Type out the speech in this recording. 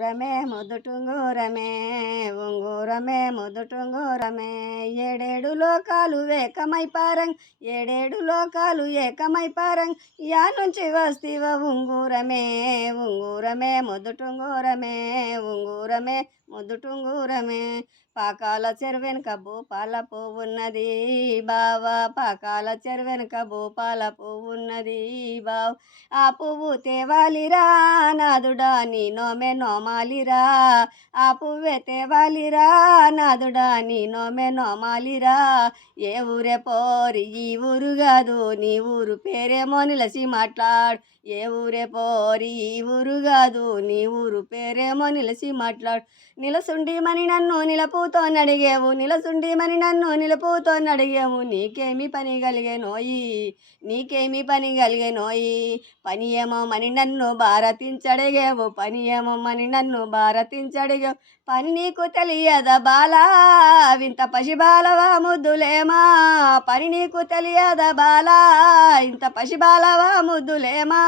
ఉంగూరమే ముద్దుటుంగూరమే ఉంగూరమే ముద్దుటుంగూరమే ఏడేడు లోకాలు ఏకమైపారం ఏడేడు లోకాలు ఏకమైపారం యా నుంచి వస్తీవ ఉంగూరమే ఉంగూరమే ముద్దుటుంగూరమే ఉంగూరమే ముద్దుటుంగూరమే పాకాల చెరువెనక భూపాల పువ్వున్నది బావా పాకాల చెరువెనక భూపాల పువ్వున్నది బావ ఆ పువ్వు తేవాలిరా నాదుడా నీ నోమె నోమాలిరా ఆ పువ్వే తేవాలిరా నాదుడా నీ నోమె నోమాలిరా ఏ ఊరే పోరి ఈ ఊరు కాదు నీ ఊరు పేరేమో నిలసి మాట్లాడు ఏ ఊరే పోరి ఈ ఊరు కాదు నీ ఊరు పేరేమో నిలసి మాట్లాడు నిలసుండిమని నన్ను నిలపుతో అడిగేవు నిలసుండిమని నన్ను నిలుపుతో అడిగేవు నీకేమి పని కలిగే నోయి నీకేమి పని కలిగే నోయి పని ఏమో మని నన్ను భారతించడిగేవు పని ఏమో మని నన్ను భారతించడిగేవు పని నీకు తెలియదా బాలా వింత పసిబాలవా ముద్దులేమా పని నీకు తెలియదా బాలా ఇంత పసిబాలవా ముద్దులేమా